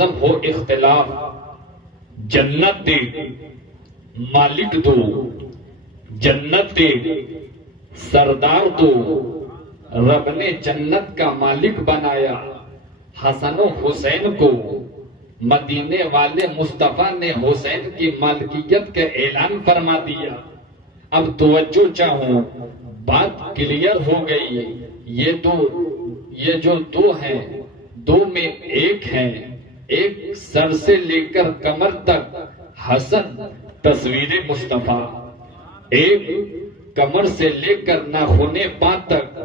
ہو اختلاف جنت دے مالک دو، جنت دے سردار دو، رب نے جنت کا مالک بنایا حسن و حسین کو، مدینے والے مصطفیٰ نے حسین کی مالکیت کا اعلان فرما دیا۔ اب توجہ چاہوں، بات کلیئر ہو گئی، یہ جو دو ہیں، دو میں ایک ہیں، ایک سر سے لے کر کمر تک حسن تصویر مصطفیٰ، ایک کمر سے لے کر ناخن پاں تک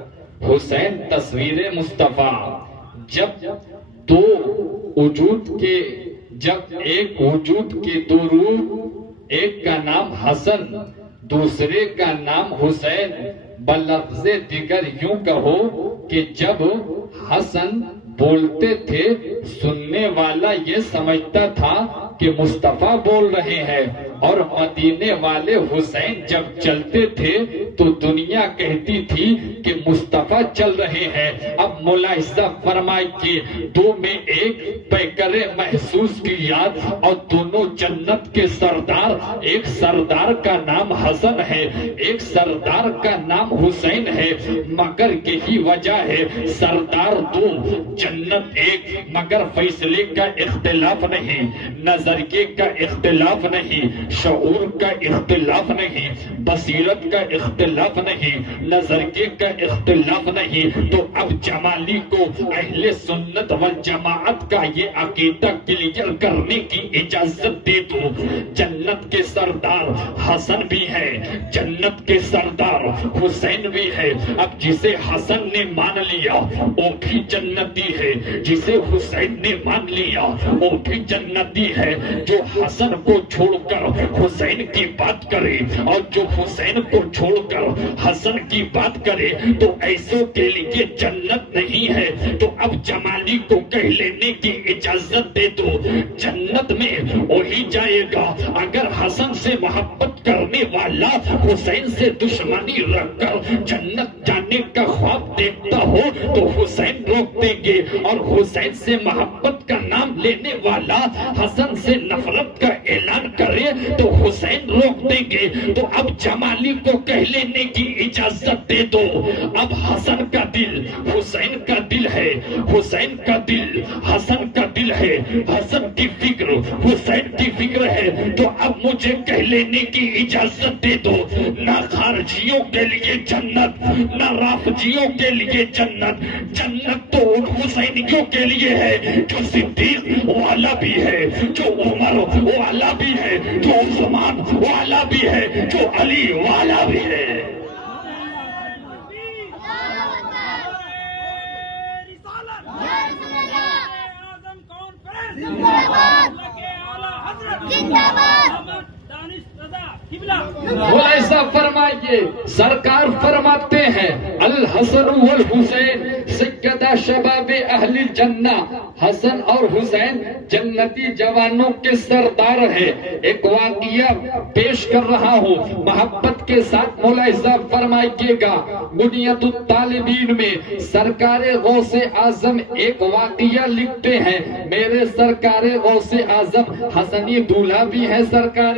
حسین تصویر مصطفیٰ۔ جب دو وجود کے، جب ایک وجود کے دو روح، ایک کا نام حسن دوسرے کا نام حسین، بلفظ دیگر یوں کہو کہ جب حسن بولتے تھے سننے والا یہ سمجھتا تھا کہ مصطفیٰ بول رہے ہیں، اور مدینے والے حسین جب چلتے تھے تو دنیا کہتی تھی کہ مصطفیٰ چل رہے ہیں۔ اب ملاحظہ فرمائے کہ دو میں ایک پیکر محسوس کی یاد، اور دونوں جنت کے سردار، ایک سردار کا نام حسن ہے، ایک سردار کا نام حسین ہے، مگر یہی وجہ ہے سردار دو جنت ایک، مگر فیصلے کا اختلاف نہیں، نظریے کا اختلاف نہیں، شعور کا اختلاف نہیں، بصیرت کا اختلاف نہیں، نظریے کا اختلاف نہیں۔ تو اب جمالی کو اہل سنت والجماعت کا یہ عقیدہ کلیئر کرنے کی اجازت دے دو، جنت کے سردار حسن بھی ہے، جنت کے سردار حسین بھی ہے۔ اب جسے حسن نے مان لیا وہ بھی جنتی ہے، جسے حسین نے مان لیا وہ بھی جنتی ہے۔ جو حسن کو چھوڑ کر حسین کی بات کرے اور جو حسین کو چھوڑ کر حسن کی بات کرے تو ایسوں کے لیے جنت نہیں ہے۔ تو اب جمالی کو کہہ لینے کی اجازت دے دو، جنت میں وہی جائے گا اگر حسن سے محبت کرنے والا حسین سے دشمنی رکھ کر جنت جانے کا خواب دیکھتا ہو تو حسین روک دیں گے، اور حسین سے محبت کا نام لینے والا حسن سے نفرت کا اعلان کرے تو حسین روک دیں گے۔ تو اب جمالی کو کہہ لینے کی اجازت دے دو، اب حسن کا دل حسین کا دل ہے، حسین کا دل حسن کا دل ہے، حسن کی فکر حسین کی فکر ہے۔ تو اب مجھے کہہ لینے کی اجازت دے دو، نہ خارجیوں کے لیے جنت، نہ رافضیوں کے لیے جنت، جنت تو ان حسینیوں کے لیے ہے جو صدیق والا بھی ہے، جو عمر والا بھی ہے، جو عثمان والا بھی ہے، جو علی والا بھی ہے۔ ایسا فرمائیے، سرکار فرماتے ہیں الحسن والحسین سیدہ شباب اہل جنہ، حسن اور حسین جنتی جوانوں کے سردار ہیں۔ ایک واقعہ پیش کر رہا ہوں، محبت کے ساتھ ملاحظہ فرمائیے گا۔ بنیاد الطالبین میں سرکار غوث اعظم ایک واقعہ لکھتے ہیں، میرے سرکار غوث اعظم حسنی دولہا بھی ہے، سرکار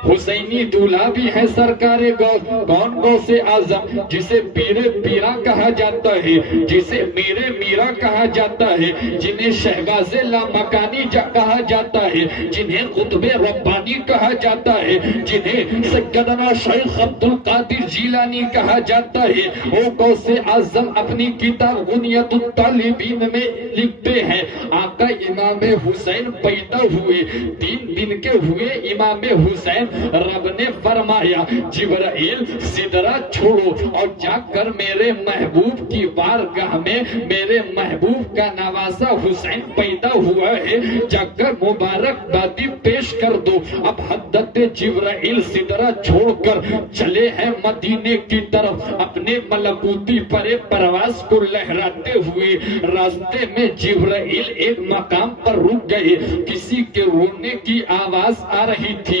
حسینی دولہا بھی ہے، سرکار کون غوث اعظم؟ جسے پیر پیرا کہا جاتا ہے، جسے میرے میرا کہا جاتا ہے، جنہیں شہباز لامکانی کہا جاتا ہے، جنہیں قطب ربانی کہا جاتا ہے، جنہیں سیدنا شیخ عبد القادر جیلانی کہا جاتا ہے، وہ غوث اعظم اپنی کتاب بنیاد الطالبین میں لکھتے ہیں آقا امام حسین پیدا ہوئے 3 دن کے ہوئے امام حسین، رب نے فرمایا جبرائیل سدرہ چھوڑو اور جا کر میرے محبوب کی بارگاہ میں میرے محبوب کا نواسا حسین پیدا ہوا ہے، جا کر مبارک بادی پیش کر دو۔ اب حضرت جبرائیل سدرہ چھوڑ کر چلے ہیں مدینے کی طرف، اپنے ملکوتی پرے پرواز کو لہراتے ہوئے۔ راستے میں جبرائیل ایک مقام پر رک گئے، کسی کے رونے کی آواز آ رہی تھی،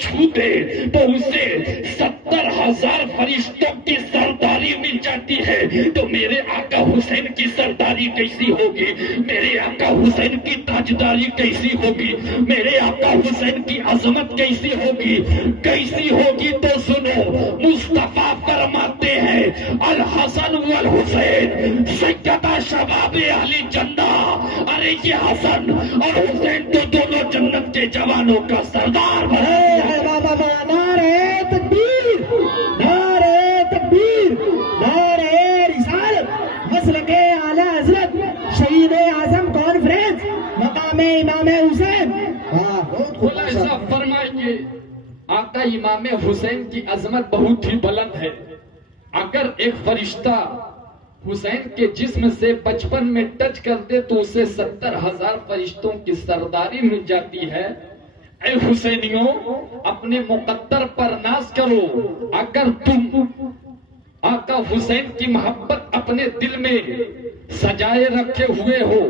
چھو دے تو اسے 70,000 فرشتوں کی سرداری مل جاتی ہے. تو میرے آقا حسین کی سرداری کیسی ہوگی, میرے آقا حسین کی تاجداری کیسی ہوگی, میرے آقا حسین کی عظمت کیسی ہوگی, کیسی ہوگی تو سنو. مصطفیٰ فرماتے ہیں الحسن والحسین سیدہ شباب اہل جنہ. ارے یہ حسن اور حسین تو دونوں جنت کے جوانوں کا سردار ہے. نعرہ تکبیر, نعرہ تکبیر, نعرہ رسالت, مسلک اعلی حضرت شہید اعظم کانفرنس مقام امام حسین. خلاصہ فرمائیے آقا امام حسین کی عظمت بہت ہی بلند ہے. اگر ایک فرشتہ حسین کے جسم سے بچپن میں ٹچ کر دے تو اسے 70,000 فرشتوں کی سرداری مل جاتی ہے. اے حسینیوں, اپنے مقدر پر ناز کرو. اگر تم آقا حسین کی محبت اپنے دل میں سجائے رکھے ہوئے ہو,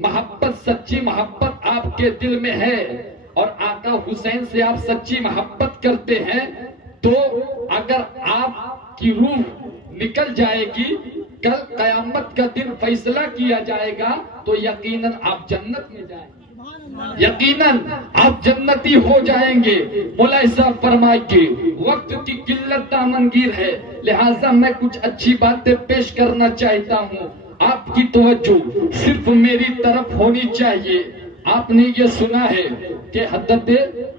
محبت, سچی محبت آپ کے دل میں ہے اور آقا حسین سے آپ سچی محبت کرتے ہیں, تو اگر آپ کی روح نکل جائے گی, کل قیامت کا دن فیصلہ کیا جائے گا, تو یقیناً آپ جنت میں جائیں گے, یقیناً آپ جنتی ہو جائیں گے. مولا صاحب فرمائیے وقت کی قلت دامنگیر ہے, لہٰذا میں کچھ اچھی باتیں پیش کرنا چاہتا ہوں. آپ کی توجہ صرف میری طرف ہونی چاہیے. آپ نے یہ سنا ہے کہ حضرت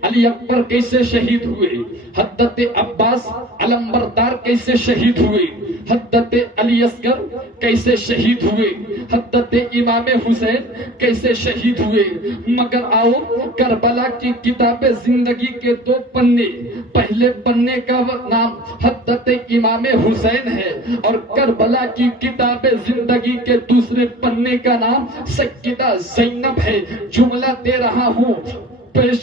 علی اکبر کیسے شہید ہوئے, حضرت عباس علمبردار کیسے شہید ہوئے, حضرت علی اصغر کیسے شہید ہوئے, حضرت امام حسین کیسے شہید ہوئے. مگر آؤ کربلا کی کتاب زندگی کے 2 پنے, پہلے پنے کا نام حضرت امام حسین ہے اور کربلا کی کتاب زندگی کے دوسرے پنے کا نام سیدہ زینب ہے. جملہ دے رہا ہوں پیش